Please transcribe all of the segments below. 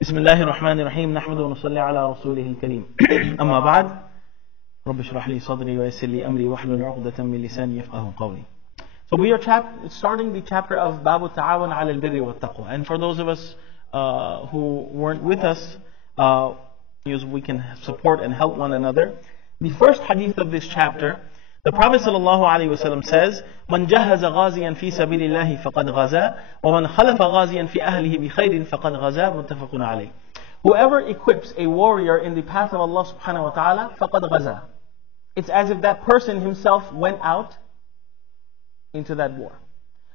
بسم الله الرحمن الرحيم نحمد ونصلي على رسوله الكريم أما بعد رب اشرح لي صدري ويسر لي أمري واحلل عقدة من لساني يفقهوا قولي. So we are starting the chapter of Babu Ta'awan ala al-Birri wa Taqwa. And for those of us who weren't with us, we can support and help one another. The first hadith of this chapter, the Prophet ﷺ says, "Man jahaza ghaziyan fi sabilillahi faqad ghaza, wa man khalafa ghaziyan fi ahlihi bi khairin faqad ghaza." Muttafaqun alayh. Whoever equips a warrior in the path of Allah subhanahu wa ta'ala, faqad ghaza. It's as if that person himself went out into that war.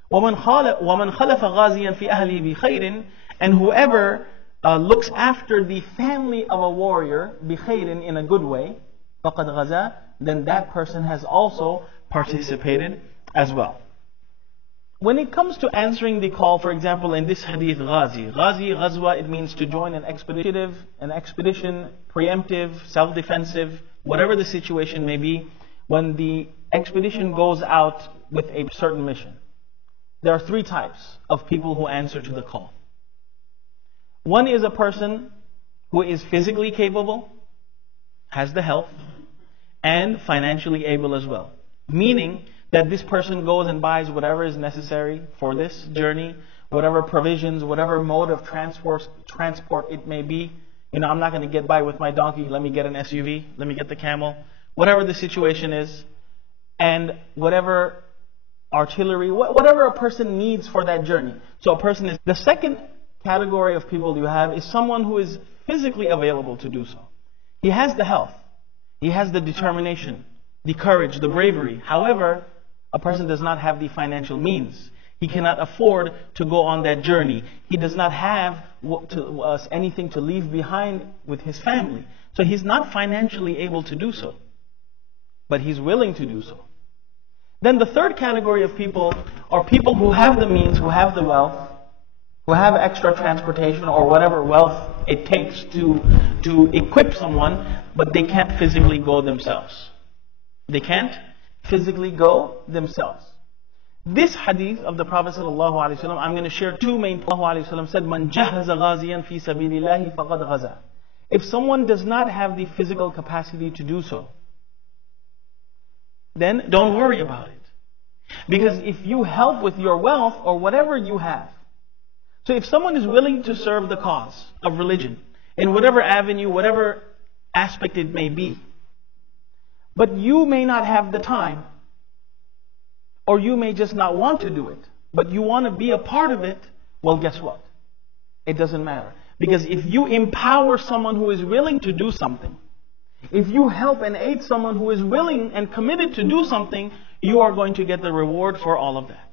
وَمَنْ خَلَفَ غَازِيًا فِي أَهْلِهِ بِخَيْرٍ. And whoever looks after the family of a warrior, بِخَيْرٍ, in a good way, فَقَدْ غَزَى, then that person has also participated as well. When it comes to answering the call, for example, in this hadith, Ghazi, Ghazwa, it means to join an expedition, preemptive, self-defensive, whatever the situation may be. When the expedition goes out with a certain mission, there are three types of people who answer to the call. One is a person who is physically capable, has the health, and financially able as well. Meaning that this person goes and buys whatever is necessary for this journey, whatever provisions, whatever mode of transport it may be. I'm not going to get by with my donkey, let me get an SUV, let me get the camel. Whatever the situation is, and whatever artillery, whatever a person needs for that journey. So a person is... The second category of people you have is someone who is physically available to do so. He has the health, he has the determination, the courage, the bravery. However, a person does not have the financial means. He cannot afford to go on that journey. He does not have anything to leave behind with his family. So he's not financially able to do so, but he's willing to do so. Then the third category of people are people who have the means, who have the wealth, who have extra transportation or whatever wealth it takes to equip someone, but they can't physically go themselves. They can't physically go themselves. This hadith of the Prophet ﷺ, I'm going to share two main points. ﷺ said, "Man jahaza ghaziyan fi sabilillahi faqad ghaza." If someone does not have the physical capacity to do so, then don't worry about it. Because if you help with your wealth or whatever you have, so if someone is willing to serve the cause of religion in whatever avenue, whatever aspect it may be, but you may not have the time, or you may just not want to do it, but you want to be a part of it, well, guess what? It doesn't matter. Because if you empower someone who is willing to do something, if you help and aid someone who is willing and committed to do something, you are going to get the reward for all of that.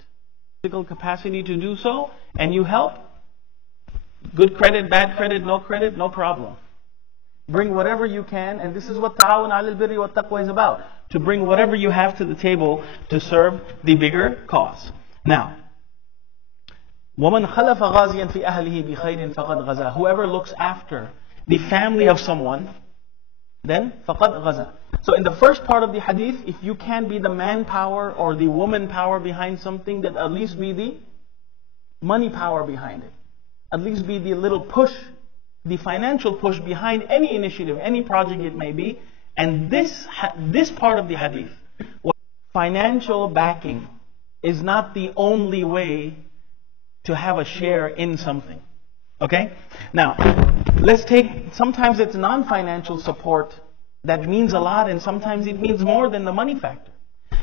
Physical capacity to do so, and you help, good credit, bad credit, no problem. Bring whatever you can, and this is what Ta'awan ala al-Birri wa Taqwa is about. To bring whatever you have to the table to serve the bigger cause. Now, وَمَنْ خَلَفَ غَازِيًا فِي أَهْلِهِ بِخَيْرٍ فَقَدْ غَزَى. Whoever looks after the family of someone, then فَقَدْ غَزَى. So in the first part of the hadith, if you can be the manpower or the woman power behind something, then at least be the money power behind it. At least be the little push, the financial push behind any initiative, any project it may be. And this part of the hadith, financial backing is not the only way to have a share in something. Okay? Now, let's take, sometimes it's non-financial support that means a lot, and sometimes it means more than the money factor.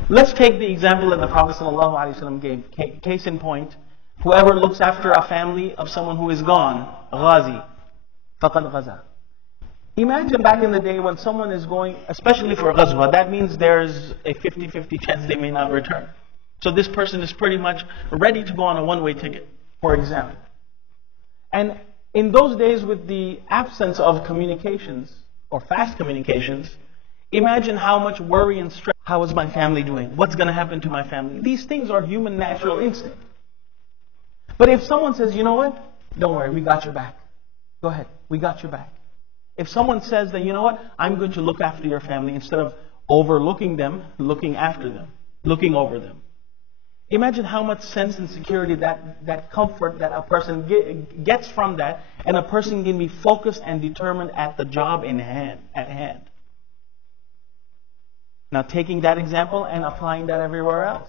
Let's take the example that the Prophet ﷺ gave. Case in point, whoever looks after a family of someone who is gone, Ghazi, faqad ghaza. Imagine back in the day when someone is going, especially for Ghazwa, that means there's a 50-50 chance they may not return. So this person is pretty much ready to go on a one-way ticket, for example. And in those days, with the absence of communications, or fast communications, imagine how much worry and stress. How is my family doing? What's going to happen to my family? These things are human natural instinct. But if someone says, you know what? Don't worry, we got your back. Go ahead, we got your back. If someone says that, you know what? I'm going to look after your family instead of overlooking them, looking after them, looking over them. Imagine how much sense and security, that comfort that a person gets from that, and a person can be focused and determined at the job at hand. Now taking that example and applying that everywhere else.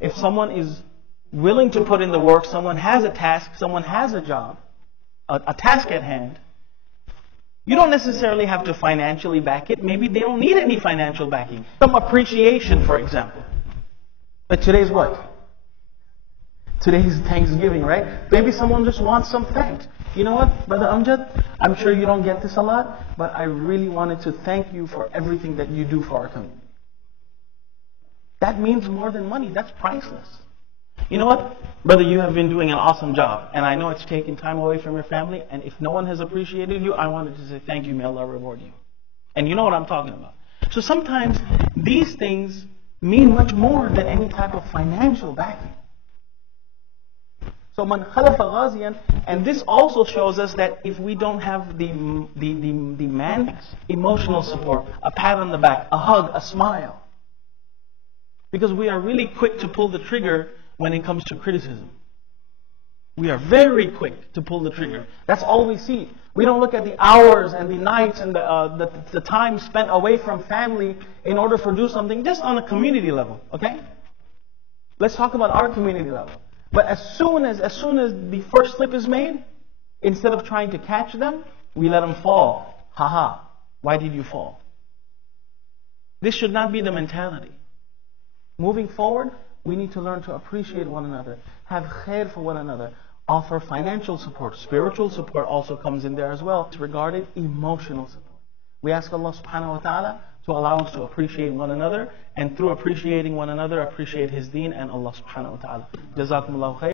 If someone is willing to put in the work, someone has a task, someone has a job, a task at hand, you don't necessarily have to financially back it. Maybe they don't need any financial backing. Some appreciation, for example. But today's what? Today's Thanksgiving, right? Maybe someone just wants some thanks. You know what, Brother Amjad? I'm sure you don't get this a lot, but I really wanted to thank you for everything that you do for our community. That means more than money. That's priceless. You know what? Brother, you have been doing an awesome job. And I know it's taken time away from your family. And if no one has appreciated you, I wanted to say thank you. May Allah reward you. And you know what I'm talking about. So sometimes these things mean much more than any type of financial backing. So man khalafa ghaziyan, and this also shows us that if we don't have the man's emotional support, a pat on the back, a hug, a smile, because we are really quick to pull the trigger when it comes to criticism. We are very quick to pull the trigger. That's all we see. We don't look at the hours and the nights and the time spent away from family in order to do something just on a community level. Okay? Let's talk about our community level. But as soon as the first slip is made, instead of trying to catch them, we let them fall. Haha, why did you fall? This should not be the mentality. Moving forward, we need to learn to appreciate one another, have khair for one another, offer financial support. Spiritual support also comes in there as well. It's regarded emotional support. We ask Allah subhanahu wa ta'ala to allow us to appreciate one another, and through appreciating one another, appreciate His deen and Allah subhanahu wa ta'ala. Jazakumullahu khair.